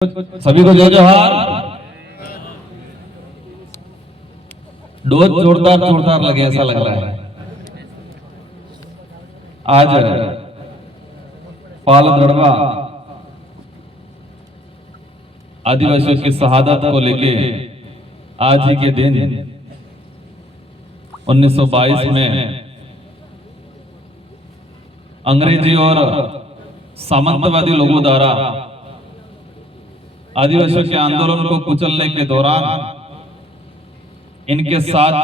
सभी को जय जोहार। डोज जोरदार जोरदार लगे ऐसा लग रहा है। आज पाल दड़वा आदिवासियों की शहादत को लेके आज ही के दिन 1922 में अंग्रेजी और सामंतवादी लोगों द्वारा आदिवासियों के आंदोलन को कुचलने के दौरान इनके साथ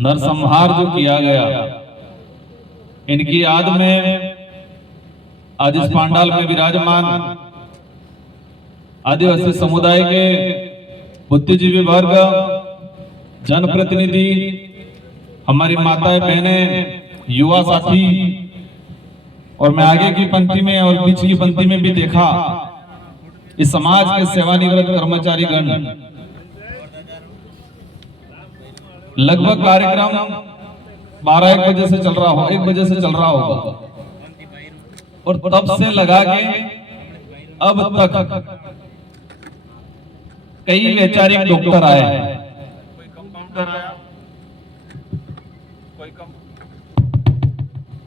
नरसंहार जो किया गया, इनकी याद में आज इस पांडाल में विराजमान आदिवासी समुदाय के बुद्धिजीवी वर्ग, जनप्रतिनिधि, हमारी माताएं बहनें, युवा साथी और मैं आगे की पंक्ति में और बीच की पंक्ति में भी देखा इस समाज के सेवानिवृत्त कर्मचारी गण। लगभग कार्यक्रम 12-1 बजे से चल रहा हो, 1 बजे से चल रहा होगा और तब से लगा के अब तक कई वैचारिक डॉक्टर आए,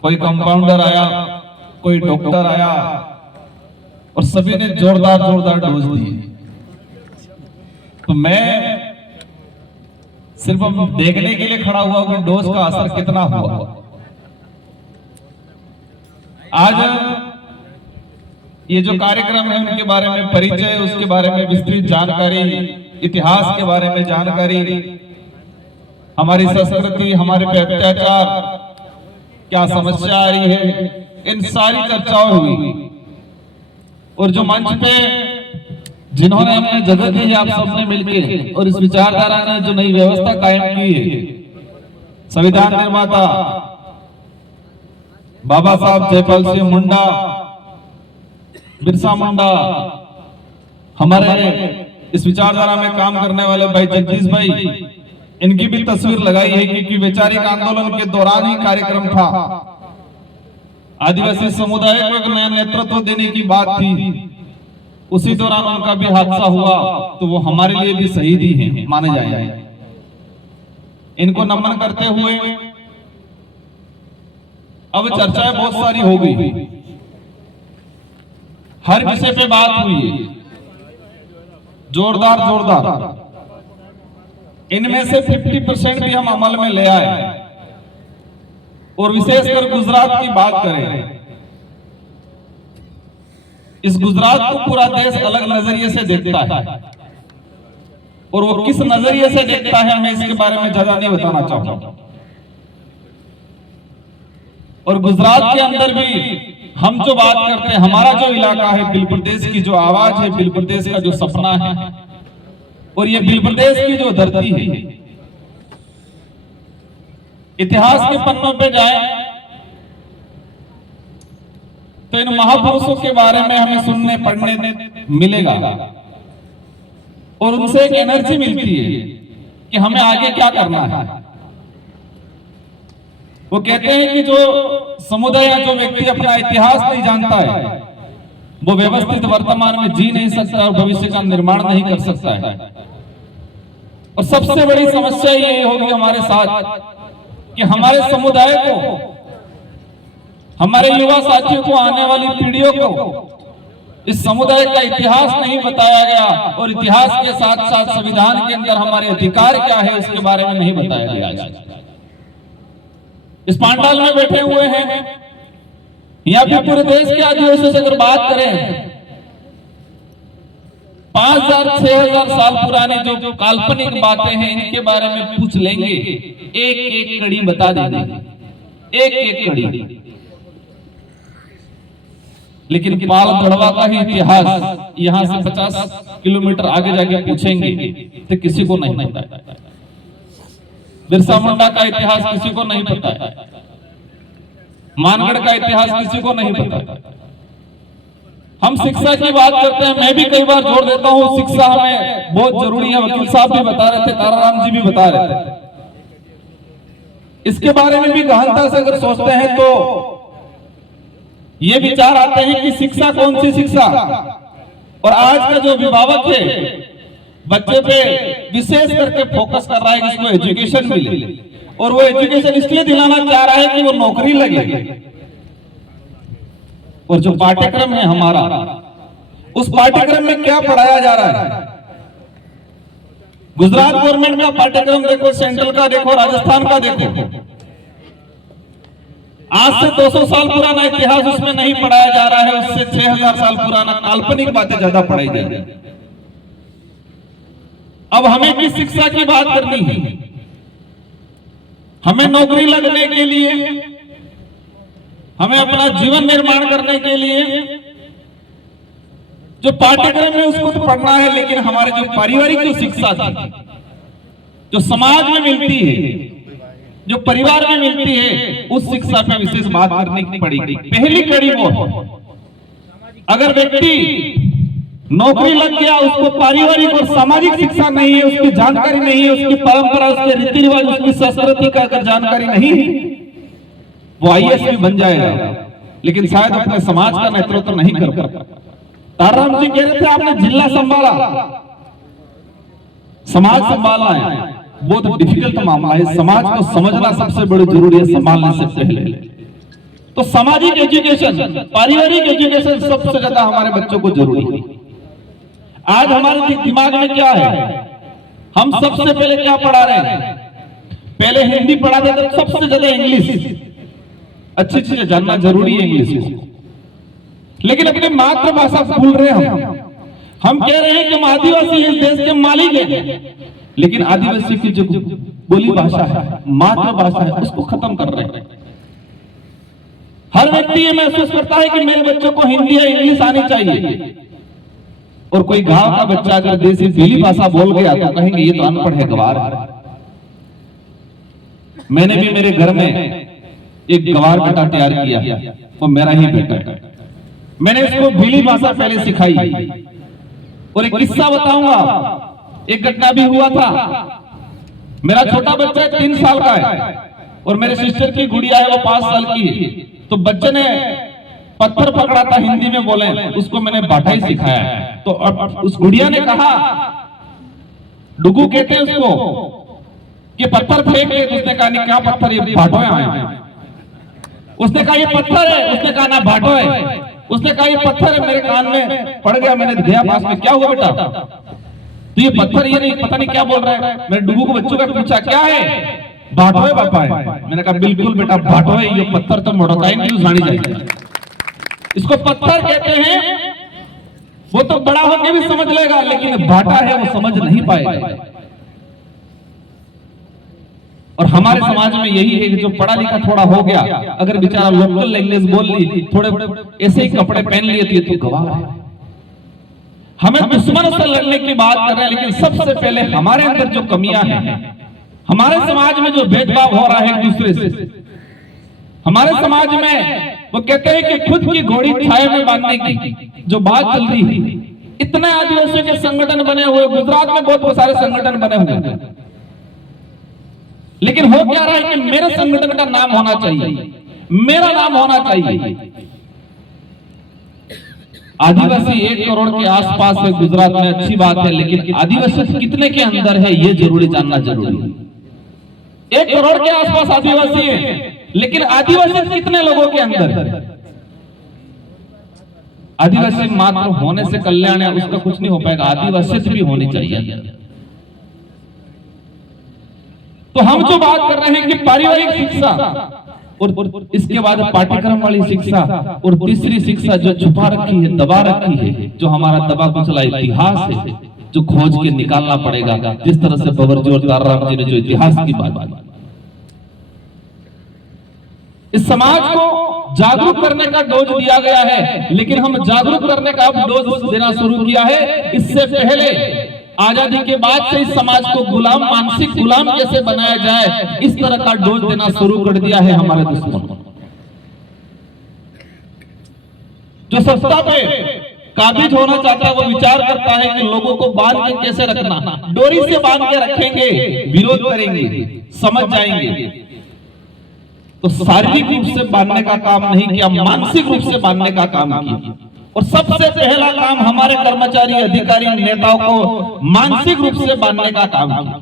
कोई कंपाउंडर आया, कोई डॉक्टर आया और सभी ने जोरदार जोरदार डोज दी। तो मैं सिर्फ देखने के लिए खड़ा हुआ कि डोज का असर कितना हुआ। आज ये जो कार्यक्रम है उनके बारे में परिचय, उसके बारे में विस्तृत जानकारी, इतिहास के बारे में जानकारी, हमारी संस्कृति, हमारे पे अत्याचार क्या समस्या आ रही है, इन सारी चर्चाओं हुई। और जो मंच पे जिन्होंने हमें जगह दी है, आप सबने मिलकर और इस विचारधारा ने जो नई व्यवस्था कायम की है, संविधान निर्माता बाबा साहब जयपाल सिंह मुंडा, बिरसा मुंडा, हमारे इस विचारधारा में काम करने वाले भाई जगदीश भाई, इनकी भी तस्वीर लगाई है क्योंकि वैचारिक आंदोलन के दौरान ही कार्यक्रम था। आदिवासी समुदाय को एक नया नेतृत्व देने की बात थी, उसी दौरान उनका भी हादसा हुआ, तो वो हमारे लिए भी शहीद ही हैं, माने जाएंगे। इनको नमन करते हुए अब चर्चाएं बहुत सारी हो गई, हर विषय पे बात हुई है, जोरदार जोरदार। इनमें से 50% भी हम अमल में ले आए और विशेषकर गुजरात की बात करें, इस गुजरात को पूरा देश अलग नजरिए से देखता है और वो किस नजरिए से देखता है मैं इसके बारे में ज्यादा नहीं बताना चाहूंगा। और गुजरात के अंदर भी हम जो बात करते हैं, हमारा जो इलाका है, बिल प्रदेश की जो आवाज है, बिल प्रदेश का जो सपना है और ये बिल प्रदेश की जो धरती है, इतिहास के पन्नों पे जाए तो इन महापुरुषों के बारे में हमें सुनने पढ़ने मिलेगा और उनसे एक एनर्जी मिलती है कि हमें आगे क्या करना है। वो कहते हैं कि जो समुदाय या जो व्यक्ति अपना इतिहास नहीं जानता है, वो व्यवस्थित वर्तमान में जी नहीं सकता और भविष्य का निर्माण नहीं कर सकता है। और सबसे बड़ी समस्या ये होगी हमारे साथ कि हमारे समुदाय को, हमारे युवा साथियों को, आने वाली पीढ़ियों को इस समुदाय का इतिहास नहीं बताया गया और इतिहास के साथ साथ संविधान के अंदर हमारे अधिकार क्या है उसके बारे में नहीं बताया गया। इस पांडाल में बैठे हुए हैं, या फिर पूरे देश के आदिवासियों से अगर बात करें, 5000-6000 साल पुराने जो काल्पनिक बातें हैं इनके बारे में पूछ लेंगे, एक एक कड़ी बता देंगे, एक एक कड़ी। लेकिन पाल दड़वा का ही इतिहास यहां से 50 किलोमीटर आगे जाके पूछेंगे तो किसी को नहीं पता है। बिरसा मुंडा का इतिहास किसी को नहीं पता है, मानगढ़ का इतिहास किसी को नहीं पता है। हम शिक्षा की बात करते हैं, मैं भी कई बार जोर देता हूं, शिक्षा हमें बहुत जरूरी है। वकील साहब भी बता रहे थे, ताराराम जी भी बता रहे थे। इसके बारे में भी गहनता से अगर सोचते हैं तो ये विचार आते हैं कि शिक्षा कौन सी शिक्षा, और आज का जो अभिभावक है बच्चे पे विशेष करके फोकस कर रहा है कि इसको एजुकेशन मिले, और वो एजुकेशन इसलिए दिलाना चाह रहा है कि वो नौकरी लगे। और जो पाठ्यक्रम है हमारा, उस पाठ्यक्रम में क्या पढ़ाया जा रहा है? गुजरात गवर्नमेंट का पाठ्यक्रम देखो, सेंट्रल का देखो, राजस्थान का देखो। आज से 200 साल पुराना इतिहास उसमें नहीं पढ़ाया जा रहा है, उससे 6000 साल पुराना काल्पनिक बातें ज्यादा पढ़ाई जा रही है। अब हमें किस शिक्षा की बात करनी है? हमें नौकरी लगने के लिए, हमें अपना जीवन निर्माण करने के लिए जो पाठ्यक्रम है उसको तो पढ़ना है, लेकिन हमारे जो पारिवारिक जो शिक्षा थी, जो समाज में मिलती है, जो परिवार में मिलती है, उस शिक्षा पे विशेष बात करनी पड़ेगी। पहली कड़ी वो, अगर व्यक्ति नौकरी लग गया, उसको पारिवारिक और सामाजिक शिक्षा नहीं है, उसकी जानकारी नहीं है, उसकी परंपरा, उसके रीति रिवाज, उसकी संस्कृति का अगर जानकारी नहीं है, वो आईएएस भी बन जाएगा, लेकिन शायद अपने समाज का नेतृत्व नहीं कर पाएगा। ताराराम जी कह रहे थे आपने जिला संभाला, समाज संभालना है, बहुत डिफिकल्ट मामला है। समाज को समझना सबसे बड़ी जरूरी है संभालने से पहले। तो सामाजिक एजुकेशन, पारिवारिक एजुकेशन सबसे ज्यादा हमारे बच्चों को जरूरी है। आज हमारे दिमाग में क्या है? हम सबसे पहले क्या पढ़ा रहे हैं? पहले हिंदी पढ़ाते थे, सबसे ज्यादा इंग्लिश। अच्छी चीजें जानना जरूरी है इंग्लिश, लेकिन अपनी मातृभाषा भूल रहे हैं हम कह रहे हैं कि हम आदिवासी इस देश के मालिक हैं, लेकिन आदिवासी की जो बोली भाषा है, मातृभाषा है, उसको खत्म कर रहे हैं। हर व्यक्ति ये महसूस करता है कि मेरे बच्चों को हिंदी या इंग्लिश आनी चाहिए, और कोई गांव का बच्चा अगर देसी भीली भाषा बोल गया तो कहेंगे ये तो अनपढ़ है, गवार है। मैंने भी मेरे घर में एक गवार बेटा तैयार किया, वो मेरा ही बेटा है। मैंने इसको भीली भाषा पहले सिखाई, और एक किस्सा बताऊंगा। एक घटना भी हुआ था। मेरा छोटा बच्चा 3 साल का है, और मेरे सिस्टर की गुड़िया है, वो 5 साल की है। तो बच्चे ने पत्थर पकड़ा था, हिंदी में बोले, उसको मैंने बाटाई सिखाया है। तो उस गुड़िया ने कहा, डुगू कहते हैं उसको, कि पत्थर फेंक दे। उसने कहा नहीं, क्या पत्थर, ये बाटोए आए। उसने कहा ये पत्थर है, उसने कहा ना बाटो है। उसने कहा ये पत्थर है, मेरे कान में पड़ गया। मैंने गया पास में, क्या हुआ बेटा? तो ये पत्थर, ये नहीं, पता नहीं क्या बोल रहा है। मैंने डुगू को बच्चों का पूछा क्या है? बाटो है पापा है। मैंने कहा बिल्कुल बेटा बाटो है, ये पत्थर तो मोड़ता है, न्यूज जानी चाहिए। इसको पत्थर कहते हैं। वो तो बड़ा होकर भी समझ लेगा, लेकिन बाटा है वो समझ नहीं पाएगा। और हमारे समाज में यही है कि जो पढ़ा लिखा थोड़ा हो गया, अगर बेचारा लोकल लैंग्वेज बोल ली, थोड़े ऐसे ही कपड़े पहन लिए तो गवाह है। हमें दुश्मन से लड़ने की बात कर रहे हैं, लेकिन सबसे पहले हमारे अंदर जो कमियां हैं, हमारे समाज में जो भेदभाव हो रहा है एक दूसरे से, हमारे समाज में वो कहते हैं कि खुद की घोड़ी छाया में बांधने की जो बात चल रही है। इतने आदिवासियों के संगठन बने हुए, गुजरात में बहुत सारे संगठन बने हुए हैं, लेकिन हो क्या रहा है कि मेरे संगठन का नाम होना चाहिए, मेरा नाम होना चाहिए। आदिवासी 1 करोड़ के आसपास है गुजरात में, अच्छी बात है, लेकिन आदिवासी कितने के अंदर है ये जरूरी जानना जरूरी है। 1 करोड़ के आसपास आदिवासी है, लेकिन आदिवासी कितने लोगों के अंदर? आदिवासी मात्र होने से कल्याण है, उसका कुछ नहीं हो पाएगा, आदिवासी भी होनी चाहिए। तो हम जो बात कर रहे हैं कि पारिवारिक शिक्षा, और इसके बाद पाठ्यक्रम वाली शिक्षा, और तीसरी शिक्षा जो छुपा रखी है, दबा रखी है, जो हमारा दबा कुचला इतिहास है, जो खोज के निकालना पड़ेगा। जिस तरह से बबरजी और ताराराम जी ने जो इतिहास की बात की, इस समाज को जागरूक करने का डोज दिया गया है, लेकिन हम जागरूक करने का अब डोज देना शुरू किया है। इससे पहले आजादी के बाद से इस समाज को गुलाम, मानसिक गुलाम कैसे बनाया जाए, इस तरह का डोज देना शुरू कर दिया है हमारे दुश्मन। जो सत्ता पे काबिज होना चाहता है, वो विचार करता है कि लोगों को बांध के कैसे रखना, डोरी से बांध के रखेंगे, विरोध करेंगे, समझ जाएंगे। तो शारीरिक रूप से बांधने का काम नहीं किया, मानसिक रूप से बांधने का काम किया। और सबसे पहला काम हमारे कर्मचारी, अधिकारी, नेताओं को मानसिक रूप से बांधने का काम किया।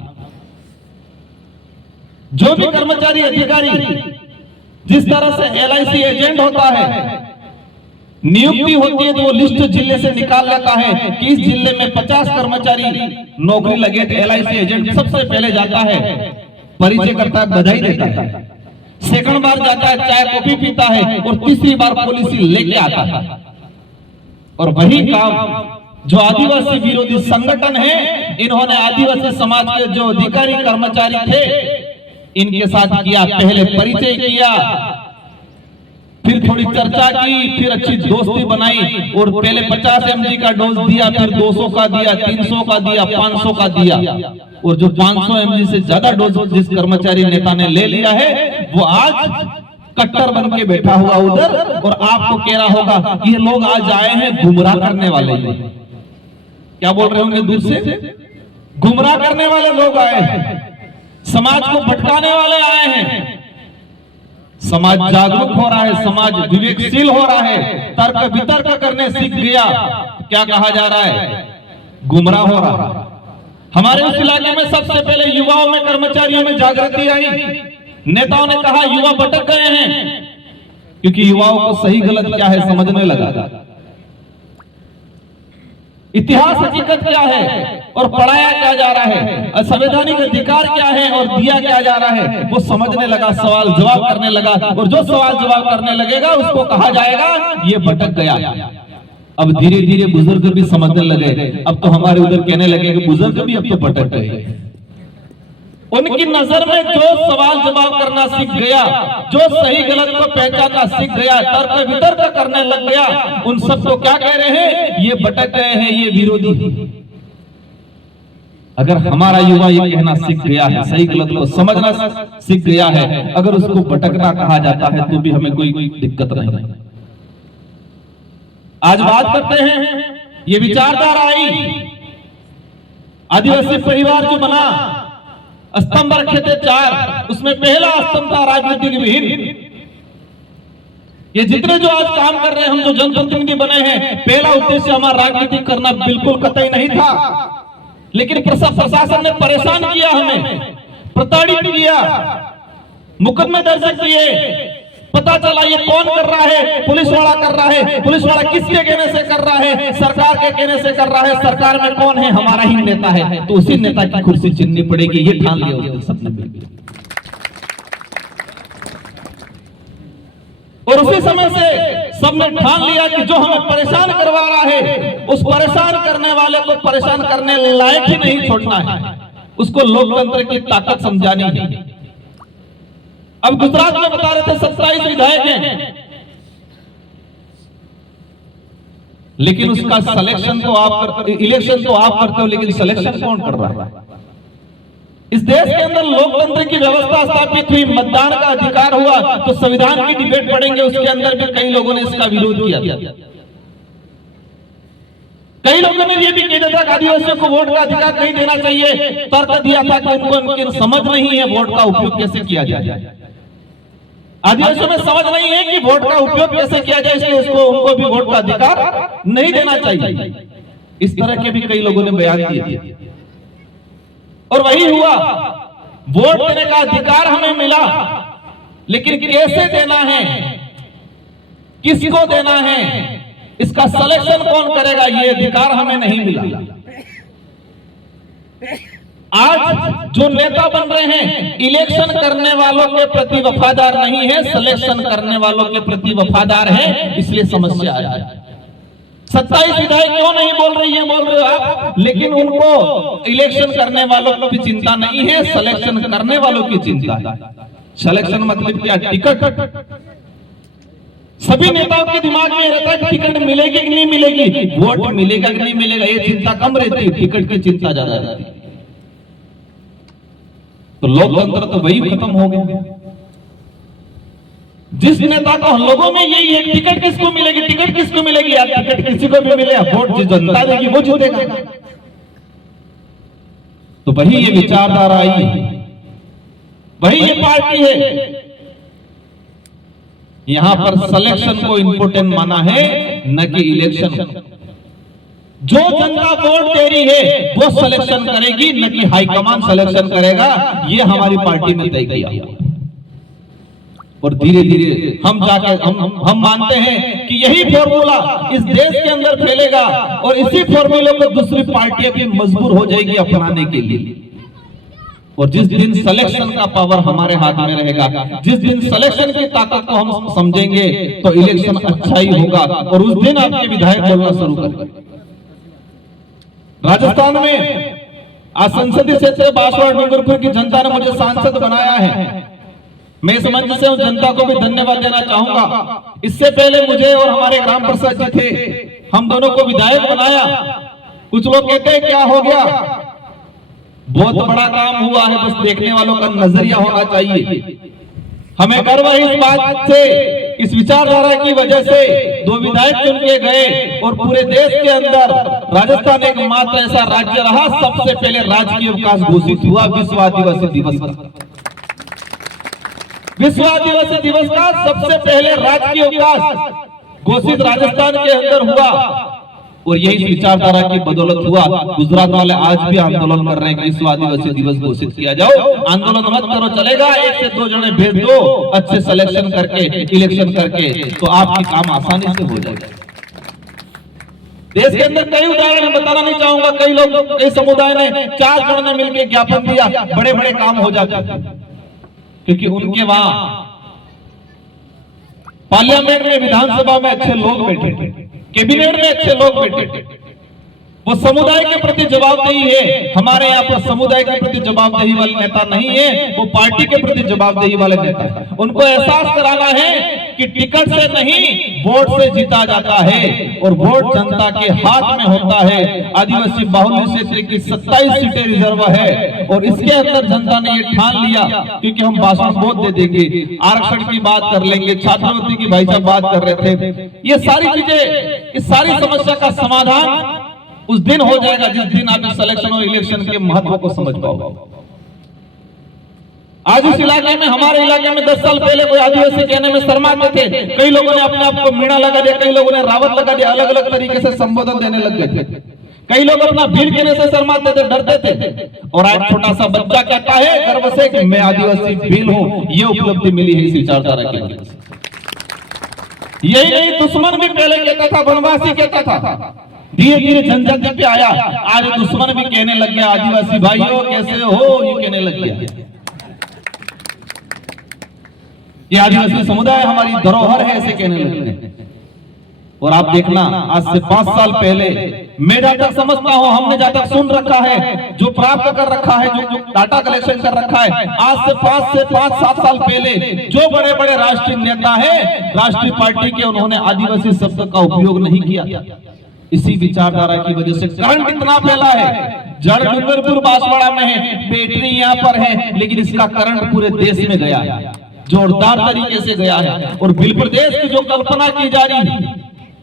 जो भी कर्मचारी, अधिकारी जिस तरह से LIC एजेंट होता है, नियुक्ति होती है तो वो लिस्ट जिले से निकाल लेता है कि इस जिले में 50 कर्मचारी नौकरी लगे थे। LIC एजेंट सबसे पहले जाता है, परिचय करता है, बधाई देता है, सेकंड बार जाता है, चाय कॉफी पीता है, और तीसरी बार पॉलिसी लेके आता है। और वही काम जो आदिवासी विरोधी संगठन है, इन्होंने आदिवासी समाज के जो अधिकारी कर्मचारी थे इनके साथ किया। पहले परिचय किया, फिर थोड़ी चर्चा की, फिर अच्छी दोस्ती बनाई, और पहले 50 mg का डोज दिया, फिर 200 का दिया, 300 का दिया, 500 का दिया। और जो 500 mg से ज्यादा डोज जिस कर्मचारी नेता ने ले लिया है वो आज कट्टर बन के बैठा हुआ उधर, और आपको कह रहा होगा ये लोग आज आए हैं गुमराह करने वाले। क्या बोल रहे होंगे दूर से? गुमराह करने वाले लोग आए हैं, समाज को भटकाने वाले आए हैं। समाज जागरूक हो रहा है, समाज विवेकशील हो रहा है, तर्क वितर्क करने सीख गया। क्या कहा जा रहा है? गुमराह हो रहा है। हमारे उस इलाके में सबसे पहले युवाओं में, कर्मचारियों में जागृति आई। नेताओं ने कहा युवा भटक गए हैं, क्योंकि युवाओं को सही गलत क्या है समझने लगा, इतिहास हकीकत क्या है और पढ़ाया क्या जा रहा है, संवैधानिक अधिकार क्या है और दिया क्या जा रहा है, वो समझने लगा, सवाल जवाब करने लगा। और जो सवाल जवाब करने लगेगा उसको कहा जाएगा ये भटक गया। अब धीरे धीरे बुजुर्ग भी समझने लगे। अब तो हमारे उधर कहने लगे कि बुजुर्ग भी अब तो भटक गए। उनकी नजर में जो सवाल जवाब करना सीख गया, जो सही गलत को पहचानना सीख गया, तर्क वितर्क करने लग गया, उन सबको क्या कह रहे हैं? ये भटक गए हैं, ये विरोधी। अगर हमारा युवा ये कहना सीख गया है, सही गलत को समझना सीख गया है, अगर उसको भटकना कहा जाता है तो भी हमें कोई दिक्कत नहीं है। आज बात करते हैं, ये विचारधारा आई, आदिवासी परिवार जो बना, स्तंभ रखे थे 4, उसमें पहला स्तंभ था राजनीतिक विहीन। ये जितने जो आज काम कर रहे हैं, हम जो जनप्रतिनिधि बने हैं, पहला उद्देश्य हमारा राजनीति करना बिल्कुल कतई नहीं था। लेकिन प्रशासन ने परेशान किया, हमें प्रताड़ित किया, मुकदमे दर्ज किए। पता चला ये कौन कर रहा है? पुलिस वाला कर रहा है। पुलिस वाला किसके कहने से कर रहा है? सरकार के कहने से कर रहा है। सरकार में कौन है? हमारा ही नेता है, तो उसी नेता की कुर्सी छीननी पड़ेगी, ये ठान लिया सबने मिलकर। और उसी समय से सबने ठान लिया कि जो हमें परेशान करवा रहा है, उस परेशान करने वाले को परेशान करने लायक ही नहीं छोड़ना है, उसको लोकतंत्र की ताकत समझानी है। अब गुजरात में बता रहे थे 27 विधायक हैं, लेकिन उसका सिलेक्शन तो आप, इलेक्शन तो आप करते हो, लेकिन सिलेक्शन कौन कर रहा है? इस देश के अंदर लोकतंत्र की व्यवस्था स्थापित हुई, मतदान का अधिकार हुआ, तो संविधान की डिबेट पढ़ेंगे, उसके अंदर भी कई लोगों ने इसका विरोध किया। कई लोगों ने यह भी कह दिया था कि आदिवासियों को वोट का अधिकार नहीं देना चाहिए, तर्क दिया था कि उनको समझ नहीं है वोट का उपयोग कैसे किया जाए। आदिवासियों में समझ नहीं है कि वोट का उपयोग कैसे किया जाए, इसलिए उसको उनको भी वोट का अधिकार नहीं देना चाहिए। इस तरह के भी कई लोगों ने बयान दिए, और वही हुआ। वोट देने का अधिकार हमें मिला, लेकिन कैसे देना है, किसको देना है, इसका सिलेक्शन कौन करेगा, ये अधिकार हमें नहीं मिला। आज जो नेता बन रहे हैं, इलेक्शन करने वालों के प्रति वफादार नहीं है, सिलेक्शन करने वालों के प्रति वफादार है, इसलिए समस्या है। 27 विधायक क्यों नहीं बोल रही है? बोल रहे हो आप, लेकिन उनको इलेक्शन करने वालों की चिंता नहीं है, सिलेक्शन करने वालों की चिंता है। सिलेक्शन मतलब क्या? टिकट। सभी नेताओं के दिमाग में रहता है कि टिकट मिलेगी कि नहीं मिलेगी, वोट मिलेगा कि नहीं मिलेगा, ये चिंता कम रहती है, टिकट की चिंता ज्यादा रहती है। तो लोकतंत्र तो वही खत्म हो गया। जिस नेता को लोगों में यही है, टिकट किसको मिलेगी, टिकट किसको मिलेगी, यार टिकट किसी को भी मिले, वोट जिस जनता देगी वो जीतेगा। तो वही ये विचारधारा आई, वही ये पार्टी है। यहां पर सिलेक्शन को इंपोर्टेंट माना है, न कि इलेक्शन। जो जनता वोट दे रही है वो सिलेक्शन करेगी, न कि हाईकमान सिलेक्शन करेगा। ये हमारी पार्टी में तय किया हुआ। और धीरे धीरे हम जाकर हम मानते हैं कि यही फॉर्मूला इस देश के अंदर फैलेगा और इसी फॉर्मूले को दूसरी पार्टियां भी मजबूर हो जाएगी अपनाने के लिए। और जिस दिन सिलेक्शन का पावर हमारे हाथ में रहेगा, जिस दिन सिलेक्शन की ताकत को हम समझेंगे, तो इलेक्शन अच्छा ही होगा और उस दिन आपके विधायक बोलना शुरू करेंगे। राजस्थान में आज संसदीय क्षेत्र बांसवाड़ा डूंगरपुर की जनता ने मुझे सांसद बनाया है। मैं इस मंच से उस जनता को भी धन्यवाद देना चाहूंगा। इससे पहले मुझे और हमारे ग्राम प्रसाद जी थे, हम दोनों को विधायक बनाया। कुछ लोग कहते हैं क्या हो गया, बहुत बड़ा काम हुआ है, बस देखने वालों का नजरिया होना चाहिए। हमें गर्व है इस बात से, इस विचारधारा की वजह से 2 विधायक चुन के गए और पूरे देश के अंदर राजस्थान एकमात्र ऐसा राज्य रहा सबसे पहले राजकीय अवकाश घोषित हुआ विश्व आदिवासी दिवस का। विश्व आदिवासी दिवस का सबसे पहले राजकीय अवकाश घोषित राजस्थान के अंदर हुआ और यही विचारधारा की बदौलत हुआ। गुजरात वाले आज भी आंदोलन कर रहे हैं कि विश्व आदिवासी दिवस घोषित किया जाओ। आंदोलन मत करो, चलेगा, 1 से 2 जने भेज दो अच्छे सिलेक्शन करके, इलेक्शन करके, तो आपकी काम आसानी से हो जाएगा। देश के अंदर कई उदाहरण बताना नहीं चाहूंगा। कई लोग, कई समुदाय ने 4 जन ने मिलकर ज्ञापन दिया, बड़े बड़े काम हो जाते, क्योंकि उनके वहां पार्लियामेंट में, विधानसभा में अच्छे लोग बैठे थे, कैबिनेट में अच्छे लोग बैठे। वो समुदाय के प्रति जवाबदेही है। हमारे यहाँ पर समुदाय के प्रति जवाबदेही वाले नेता नहीं है, वो पार्टी के प्रति जवाबदेही वाले नेता है। उनको एहसास कराना है कि टिकट से नहीं, वोट से जीता जाता है और वोट जनता के हाथ में होता है। आदिवासी बाहुल्य क्षेत्र की 27 सीटें रिजर्व है और इसके अंदर जनता ने ये ठान लिया, क्योंकि हम भाषण बहुत दे देंगे, आरक्षण की बात कर लेंगे, छात्रवृत्ति की भाई साहब बात कर रहे थे। ये सारी चीजें, इस सारी समस्या का समाधान उस दिन हो जाएगा जिस दिन आप सिलेक्शन और इलेक्शन के महत्व को समझ पाओगे। आज इस इलाके में, हमारे इलाके में 10 साल पहले कोई आदिवासी कहने में शर्माते थे। कई लोगों ने अपने आप को मीणा लगा दिया, कई लोगों ने रावत लगा दिया, अलग अलग तरीके से संबोधन देने लग गए थे। कई लोग अपना भीड़ कहने से शर्माते थे, डरते थे। और आज छोटा सा बच्चा कहता है गर्व से कि मैं आदिवासी भील हूं। ये उपलब्धि मिली है इस विचारधारा के लिए। यही नहीं, दुश्मन भी पहले कहता था, वनवासी कहता था, धीरे धीरे जनजाति पे आया। आज दुश्मन भी कहने लग गया आदिवासी भाइयों कैसे हो, ये कहने लग गया। ये आदिवासी समुदाय हमारी धरोहर है, ऐसे कहने लग गए। और आप देखना, आज से 5 साल पहले, मैं जहां तक समझता हूं, हमने जहां तक सुन रखा है, जो प्राप्त कर रखा है, जो डाटा कलेक्शन कर रखा है, आज से 5-7 साल पहले जो बड़े बड़े राष्ट्रीय नेता है, राष्ट्रीय पार्टी के, उन्होंने आदिवासी शब्द का उपयोग नहीं किया। इसी विचारधारा की वजह से करंट इतना फैला है। जड़ डूंगरपुर बांसवाड़ा में है, बैटरी यहाँ पर है, लेकिन इसका करंट पूरे देश में गया है, जोरदार तरीके से गया है। और बिल प्रदेश की जो कल्पना की जा रही है,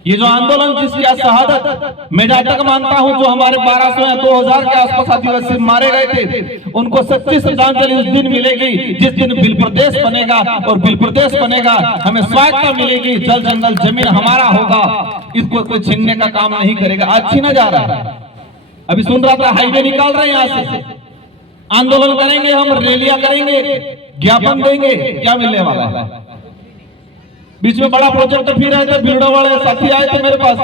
ये जो आंदोलन जिसकी शहादत, मैं जहां तक मानता हूं, जो हमारे 1200 या 2000 के आसपास आदिवासी मारे गए थे, उनको सच्ची श्रद्धांजलि उस दिन मिलेगी जिस दिन बिल प्रदेश बनेगा। और बिल प्रदेश बनेगा, हमें स्वायत्ता मिलेगी, जल जंगल जमीन हमारा होगा, इसको कोई छीनने का काम नहीं करेगा। आज छीना जा रहा है। अभी सुन रहा था, हाईवे निकाल रहे हैं, यहाँ से आंदोलन करेंगे, हम रैलियां करेंगे, ज्ञापन देंगे, क्या मिलने वाला है? बीच में बड़ा प्रोजेक्ट फिर आए थे, भिलड़ा वाले साथी आए थे मेरे पास,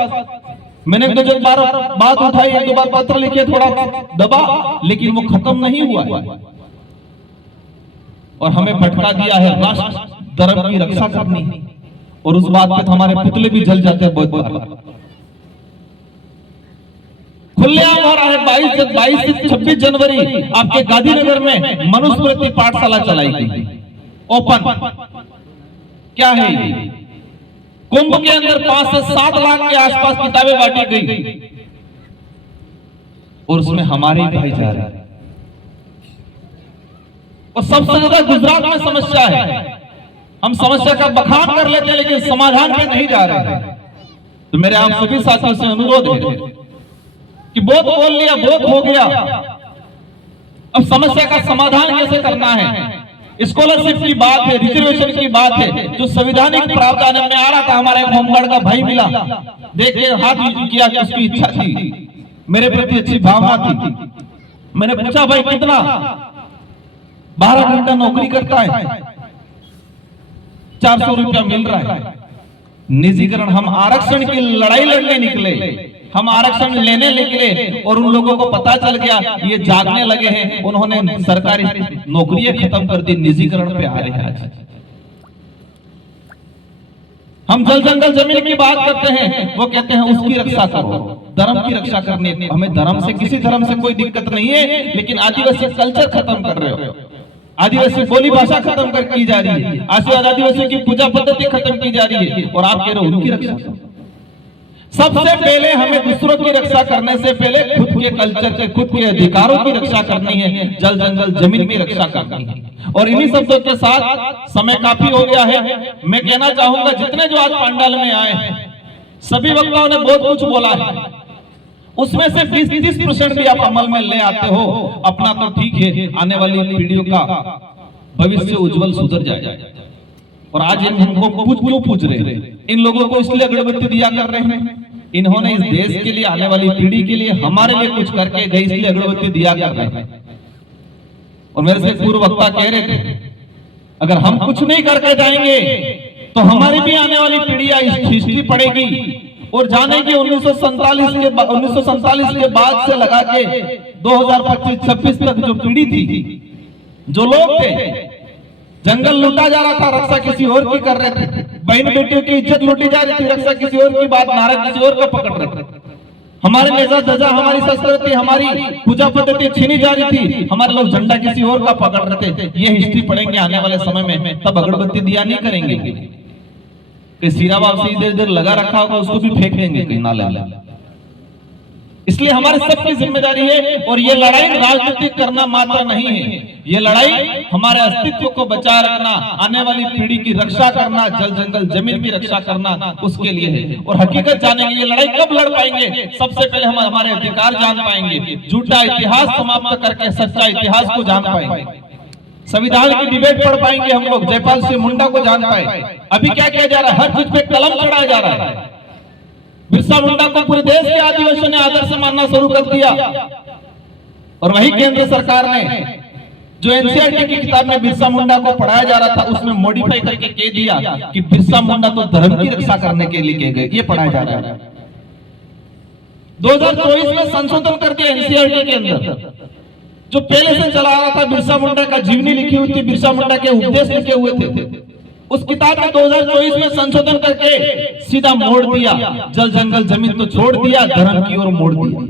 मैंने 2 बार बात उठाई, 1-2 बार पत्र लिखे, थोड़ा दबा, लेकिन वो खत्म नहीं हुआ है। और हमें भटका दिया है राष्ट्र धर्म की रक्षा करनी, और उस बात पे हमारे पुतले भी जल जाते हैं बहुत बार। खुलेआम हो रहा है। 22 से 26 जनवरी आपके गांधीनगर में मनुस्मृति पाठशाला चलाई गई, ओपन। क्या है ये? कुंभ के अंदर 5 से 7 लाख के आसपास किताबें बांटी गई और उसमें हमारे भाई जा रहे हैं। और सबसे ज्यादा गुजरात में समस्या है। हम समस्या का बखान कर लेते हैं लेकिन समाधान पे नहीं जा रहे हैं। तो मेरे आप सभी साथियों से अनुरोध है कि बहुत बोल लिया, बहुत हो गया, अब समस्या का समाधान कैसे करना है। स्कॉलरशिप की बात है, रिजर्वेशन की बात है, जो संवैधानिक प्रावधान है। मैं आ रहा था, हमारा एक होमगार्ड का भाई मिला, देख के हाथ किया कि उसकी इच्छा थी, मेरे प्रति अच्छी भावना थी। मैंने पूछा भाई कितना? 12 घंटा नौकरी करता है, 400 रुपया मिल रहा है। निजीकरण, हम आरक्षण की लड़ाई लड़ने निकले, हम आरक्षण लेने निकले और उन लोगों को पता चल गया, ये जागने लगे हैं, उन्होंने सरकारी नौकरियां खत्म कर दी, निजीकरण पे आ रहे हैं आज। हम जल जंगल जमीन की बात करते हैं, वो कहते हैं उसकी रक्षा करो, धर्म की रक्षा करनी। हमें धर्म से, किसी धर्म से कोई दिक्कत नहीं है, लेकिन आदिवासी कल्चर खत्म कर रहे हो, आदिवासी बोली भाषा खत्म कर की जा रही है, आदिवासियों की पूजा पद्धति खत्म की जा रही है, और आप कह रहे हो उनकी रक्षा। सबसे पहले हमें दूसरों की रक्षा करने से पहले खुद के कल्चर के, खुद के अधिकारों की रक्षा करनी है, जल जंगल जमीन की रक्षा करनी है। और इन्हीं शब्दों के साथ समय काफी हो गया है। मैं कहना चाहूंगा, जितने जो आज पंडाल में आए हैं, सभी वक्ताओं ने बहुत कुछ बोला है, उसमें से 20-30% भी आप अमल में ले आते हो, अपना तो ठीक है, आने वाली पीढ़ियों का भविष्य उज्जवल सुधर जाए। और आज इनको क्यों पूछ रहे हैं? इन लोगों को इसलिए अगरबत्ती दिया कर रहे हैं, इन्होंने इस देश के लिए, आने वाली पीढ़ी के लिए, हमारे लिए कुछ करके गए, इसलिए अगरबत्ती दिया कर रहे हैं। और मेरे से पूर्व वक्ता कह रहे थे, अगर हम कुछ नहीं करके जाएंगे तो हमारी भी आने वाली पीढ़ियां हिस्ट्री पढ़ेगी और जानेगी 1947 के बाद से लगा के 2025-26 तक जो पीढ़ी थी, जो लोग थे, जंगल लूटा जा रहा था, रक्षा किसी और की कर रहे थे, बहन बेटियों की इज्जत लूटी जा रही थी, रक्षा किसी और की, बात नारा किसी और का पकड़ रहे थे, हमारे नेजा दजा, हमारी संस्कृति, हमारी पूजा पद्धति छीनी जा रही थी, हमारे लोग झंडा किसी और का पकड़ रहे थे। ये हिस्ट्री पढ़ेंगे आने वाले समय में, तब अगरबत्ती दिया नहीं करेंगे कि सीरा बाप से इधर लगा रखा होगा, उसको भी फेंक देंगे कहीं नाले में। इसलिए हमारे सबकी जिम्मेदारी है, और ये लड़ाई राजनीतिक करना मात्र नहीं है, ये लड़ाई हमारे अस्तित्व को बचाए रखना, आने वाली पीढ़ी की रक्षा करना, जल जंगल जमीन की रक्षा करना, उसके लिए है। और हकीकत जानेंगे, ये लड़ाई कब लड़ पाएंगे? सबसे पहले हम हमारे अधिकार जान पाएंगे, झूठा इतिहास समाप्त करके सच्चा इतिहास को जान पाएंगे, संविधान की डिबेट पढ़ पाएंगे हम लोग, जयपाल सिंह मुंडा को जान पाए। अभी क्या किया जा रहा है? हर चीज पे कलम चढ़ाया जा रहा है। बिरसा मुंडा को पूरे देश के आदिवासियों ने आदर्श मानना शुरू कर दिया, और वही केंद्र सरकार ने जो एनसीईआरटी की किताब में बिरसा मुंडा को पढ़ाया जा रहा था, उसमें मॉडिफाई करके कह दिया कि बिरसा मुंडा तो धर्म की रक्षा करने के लिए कह गए, ये पढ़ाया जा रहा है। 2024 में संशोधन कर दिया एनसीईआरटी के अंदर, जो पहले से चला आ रहा था, बिरसा मुंडा का जीवनी लिखी हुई थी, बिरसा मुंडा के उपदेश लिखे हुए थे, उस किताब में 2024 में संशोधन करके सीधा मोड़ दिया, जल जंगल जमीन तो छोड़ दिया, धर्म की ओर मोड़ दिया।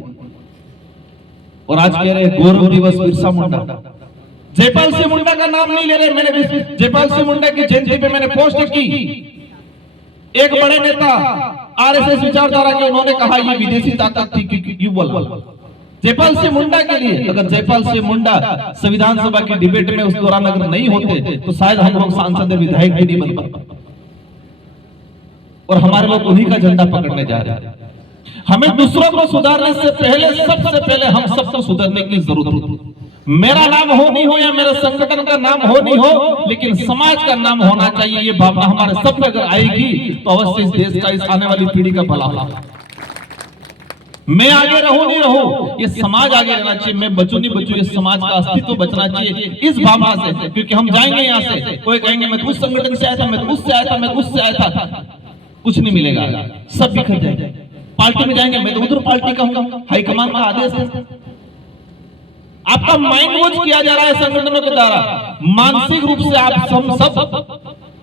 और आज कह रहे गौरव दिवस बिरसा मुंडा। जयपाल सिंह मुंडा का नाम नहीं ले रहे, मैंने जयपाल सिंह मुंडा की जयंती पे मैंने पोस्ट की, एक बड़े नेता आरएसएस विचारधारा के, उन्होंने कहा ये विदेशी ताकत थी, क्यों बोला जयपाल सिंह मुंडा के लिए? अगर जयपाल सिंह मुंडा संविधान सभा की डिबेट में उस दौरान अगर नहीं होते तो शायद हम लोग सांसद विधायक भी नहीं बन पाते, और हमारे लोग उन्हीं का झंडा पकड़ने जा रहे हैं। हमें दूसरों को सुधारने से पहले, सबसे पहले हम सबको सुधरने की जरूरत है। मेरा नाम हो नहीं हो, या मेरे संगठन का नाम हो नहीं हो, लेकिन समाज का नाम होना चाहिए। ये भावना हमारे सब में अगर आएगी तो अवश्य इस देश का, इस आने वाली पीढ़ी का भला होगा। मैं आगे रहूं नहीं रहूं, ये समाज आगे रहना चाहिए, मैं बचूं नहीं बचूं, ये समाज का अस्तित्व बचना चाहिए, इस भावना से। क्योंकि हम जाएंगे यहाँ से, कोई कहेंगे मैं उस संगठन से आया था, मैं उससे आया था, मैं उससे आया था, कुछ नहीं मिलेगा, सब बिखर जाएंगे। पार्टी में जाएंगे, मैं तो उधर पार्टी का हूँ, हाईकमान का आदेश है। आपका माइंड वॉश किया जा रहा है संगठनों के द्वारा। मानसिक रूप से आप सब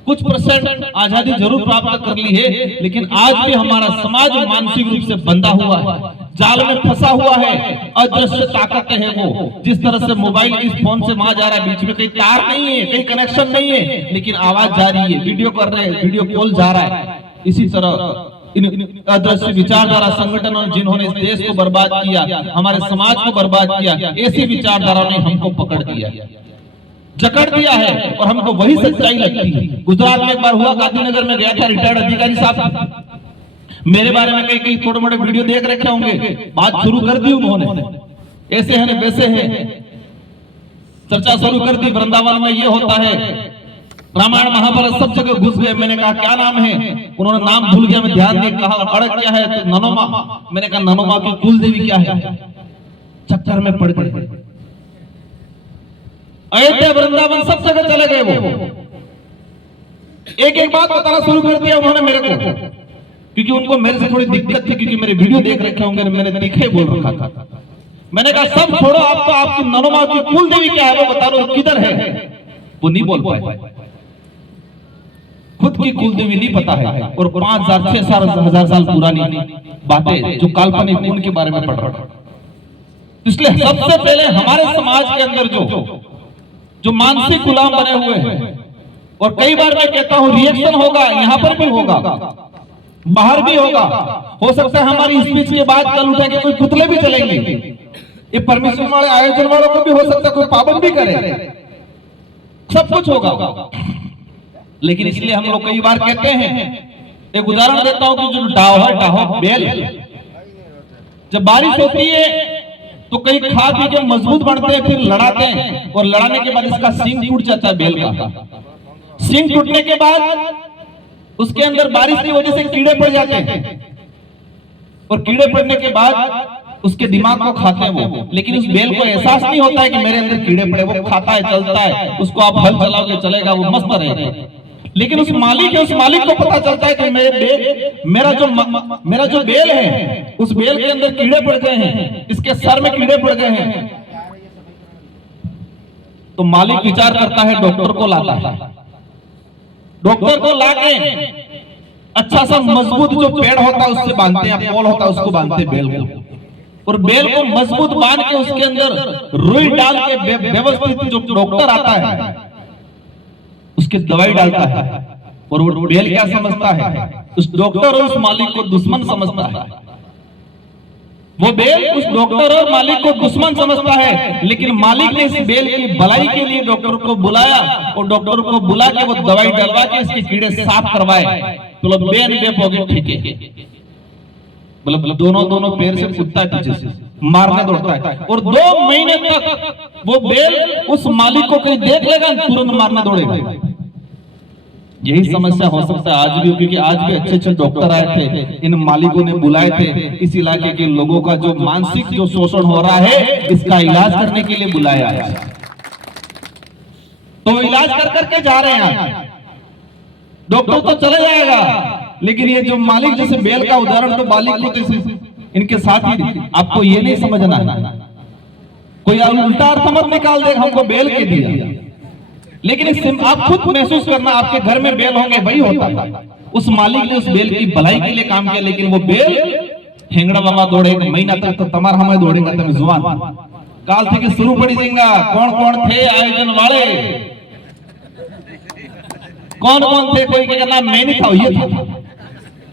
कुछ % आजादी जरूर प्राप्त कर ली है, लेकिन आज भी हमारा समाज मानसिक रूप से बंधा हुआ है, जाल में फंसा हुआ है। अदृश्य ताकत है वो, जिस तरह से मोबाइल इस फोन से वहां जा रहा है, बीच में कहीं तार नहीं है, कहीं कनेक्शन नहीं है, लेकिन आवाज जा रही है, वीडियो कर रहे हैं, वीडियो कॉल जा रहा है। इसी तरह इन अदृश्य विचारधारा संगठनों जिन्होंने इस देश को बर्बाद किया, हमारे समाज को बर्बाद किया, ऐसी विचारधारा ने हमको पकड़ दिया, जकड़ दिया है, और हमको वही सच्चाई लगती है। गुजरात में एक बार हुआ, गांधीनगर में गया था, रिटायर्ड अधिकारी साहब मेरे बारे में कई थोड़े मोटे वीडियो देख रखे होंगे, बात शुरू कर दी उन्होंने, ऐसे है वैसे है। चर्चा शुरू कर दी, वृंदावन में ये होता है, रामायण महाभारत सब जगह घुस गए। मैंने कहा क्या नाम है, उन्होंने नाम भूल गया, मैं ध्यान नहीं, कहा अड़क क्या है, तो ननोमा। मैंने कहा ननोमा की कुल देवी क्या है, चक्कर में पड़ गए। अयोध्या वृंदावन सब जगह चले गए वो। एक एक बात बताना शुरू कर दिया उन्होंने मेरे को, क्योंकि उनको मेरे से थोड़ी दिक्कत थी, क्योंकि मेरे वीडियो देख रखे होंगे, मैंने तीखे बोल रखा था। मैंने कहा सब छोड़ो, आपको आपकी ननोमा की कुल देवी क्या है वो बता दो, किधर है। वो नहीं बोल पाए, खुद की कुल देवी नहीं पता है, और 5,000-6,000 साल पुरानी बातें जो काल्पनिक उनके बारे में पढ़ रहा। इसलिए सबसे पहले हमारे समाज के अंदर जो मानसिक गुलाम बने हुए हैं, और कई बार मैं कहता हूं रिएक्शन होगा, यहां पर भी होगा, बाहर भी होगा। हो सकता है हमारी स्पीच के बाद कल उठे के कोई पुतले भी चलेंगे, ये परमिशन वाले आयोजन वालों को भी हो सकता है कोई पाबंद भी करे, सब कुछ होगा। लेकिन इसलिए हम लोग कई बार कहते हैं, एक उदाहरण देता हूं कि जो डाव है, डाहो बेल, जब बारिश होती है तो कई खा पी के मजबूत बनते हैं, फिर लड़ाते हैं, और लड़ाने के बाद इसका सींग टूट जाता है बेल का। सींग टूटने के बाद उसके अंदर बारिश की वजह से कीड़े पड़ जाते हैं, और कीड़े पड़ने के बाद उसके दिमाग को खाते हैं वो, लेकिन उस बेल को एहसास नहीं होता है कि मेरे अंदर कीड़े पड़े। वो खाता है, चलता है, उसको आप हल चलाओगे चलेगा, वो मस्त रहेगा। लेकिन उस मालिक को पता चलता है कि मेरा जो बेल है, उस बेल के अंदर कीड़े पड़ गए हैं, इसके सर में कीड़े पड़ गए हैं। तो मालिक विचार करता है, डॉक्टर को लाता है, डॉक्टर को लाके अच्छा सा मजबूत जो पेड़ होता है उससे बांधते हैं, पोल होता है उसको बांधते हैं बेल को, और बेल को मजबूत बांध के उसके अंदर रुई डाल के व्यवस्थित जो डॉक्टर आता है उसकी दवाई डालता है, और वो बेल क्या समझता है, उस डॉक्टर और उस मालिक को दुश्मन समझता है। वो बेल उस डॉक्टर और मालिक को दुश्मन समझता है, लेकिन मालिक ने इस बेल की भलाई के लिए डॉक्टर को बुलाया, और डॉक्टर को बुला के वो दवाई डलवा के इसके कीड़े साफ करवाए, तो बेन हो गए, ठीक है। मतलब दोनों पैर से कूदता है, पीछे से मारने दौड़ता है, और 2 महीने तक वो बेल उस मालिक को कहीं देख लेगा, तुरंत मारने दौड़ेगा। यही समस्या हो सकता है आज भी, क्योंकि आज भी अच्छे डॉक्टर आए थे, इन मालिकों ने बुलाए थे इस इलाके के लोगों का जो मानसिक जो शोषण हो रहा है, इसका इलाज करने के लिए बुलाया है। तो इलाज कर करके जा रहे हैं, डॉक्टर तो चले जाएगा, लेकिन ये जो मालिक, जैसे बेल का उदाहरण, तो मालिक को तो इनके साथ ही, आपको ये नहीं समझना, कोई उल्टा अर्थ मत निकाल दे हमको बेल के दिया, लेकिन आप खुद महसूस करना, आपके घर में बेल होंगे, वही होता था। उस मालिक ने उस बेल की भलाई के लिए काम किया, लेकिन वो बेल हेंगड़ा बाबा दौड़े महीना तक, तो तमार हमें दौड़ेगा तब जुआन काल थे कि शुरू पड़ी देंगे। कौन कौन थे आयोजन वाले, कौन कौन थे, कोई का नाम मैं नहीं था, ये था।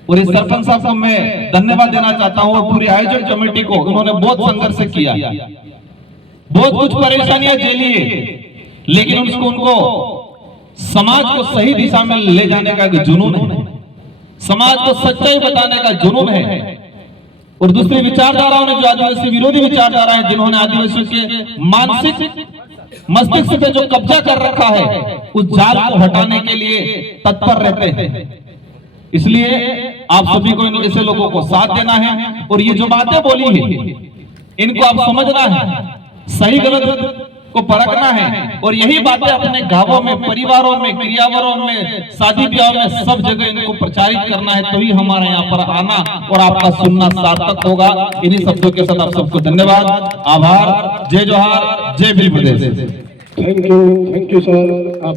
और इस सरपंच साहब को मैं धन्यवाद देना चाहता हूँ, और पूरी आयोजन कमेटी को, उन्होंने बहुत संघर्ष किया, बहुत कुछ परेशानियां झेली है, लेकिन उनको समाज को सही दिशा में ले जाने का जुनून है, समाज को सच्चाई बताने का जुनून है। और दूसरी विचारधाराओं ने, जो आदिवासी विरोधी विचारधारा है, जिन्होंने आदिवासियों के मानसिक मस्तिष्क पे जो कब्जा कर रखा है, उस जाल को हटाने के लिए तत्पर रहते हैं। इसलिए आप सभी को ऐसे लोगों को साथ देना है, और ये जो बातें बोली है इनको आप समझना है, सही गलत को परखना है, और यही बातें अपने गांवों में, परिवारों में, क्रियावरों में, शादी ब्याह में, सब जगह इनको प्रचारित करना है, तो ही हमारे यहाँ पर आना और आपका सुनना सार्थक होगा। इन्हीं शब्दों के साथ आप सबको धन्यवाद, आभार, जय जोहार, जय Bhil Pradesh. Thank you sir.